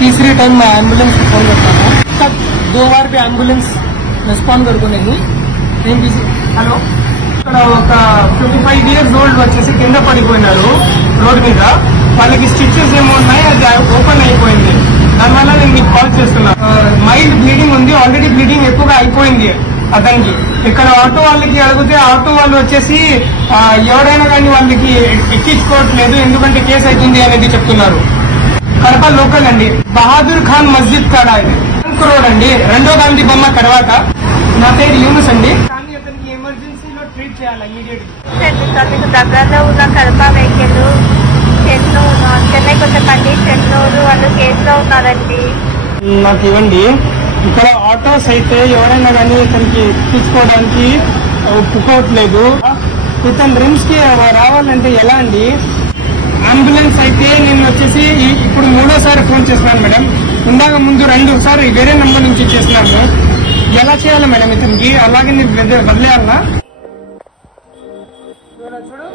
तीसरी टाइम मैं एम्बुलेंस को फोन करता था, तब 2 बार भी एम्बुलेंस రెస్పాండ్ కడుకునేది. హలో, ఇక్కడ ఒక 55 years old వచ్చేసి కింద పడిపోయినారు రోడ్ మీద. వాళ్ళకి స్టిచెస్ ఏమో ఉన్నాయి, అది ఓపెన్ అయిపోయింది. దానివల్ల నేను మీకు కాల్ చేస్తున్నా. మైల్డ్ బ్లీడింగ్ ఉంది, ఆల్రెడీ బ్లీడింగ్ ఎక్కువగా అయిపోయింది అతనికి. ఇక్కడ ఆటో వాళ్ళకి అడిగితే ఆటో వాళ్ళు వచ్చేసి ఎవరైనా కానీ వాళ్ళకి ఎక్కించుకోవట్లేదు, ఎందుకంటే కేసు అవుతుంది అనేది చెప్తున్నారు. కడప లోకల్ అండి, బహాదూర్ ఖాన్ మస్జిద్ కాడ ఇది రోడ్ అండి, 2వ గాంధీ బొమ్మ తర్వాత. నా పేరు యూనుస్ అండి. కానీ అతనికి ఎమర్జెన్సీలో ట్రీట్ చేయాలి ఇమీడియట్ గా. మీకు దగ్గరలో ఉన్న కడప వెహికల్ చెన్నై కొత్తపల్లి చెన్నూరు వాళ్ళు కేసులో ఉన్నారండి. నాకు ఇవ్వండి. ఇక్కడ ఆటోస్ అయితే ఎవరైనా కానీ ఇతనికి తీసుకోవడానికి ఒప్పుకోవట్లేదు. ఇతను రిమ్స్ కి రావాలంటే ఎలా అండి? అంబులెన్స్ అయితే నేను వచ్చేసి ఇప్పుడు 3వసారి ఫోన్ చేస్తున్నాను మేడం. ఇందాక ముందు 2 వేరే నంబర్ నుంచి చేస్తున్నాను. ఎలా చేయాలి మేడం ఇతనికి? అలాగే నేను వదిలేయాలనా? చూడు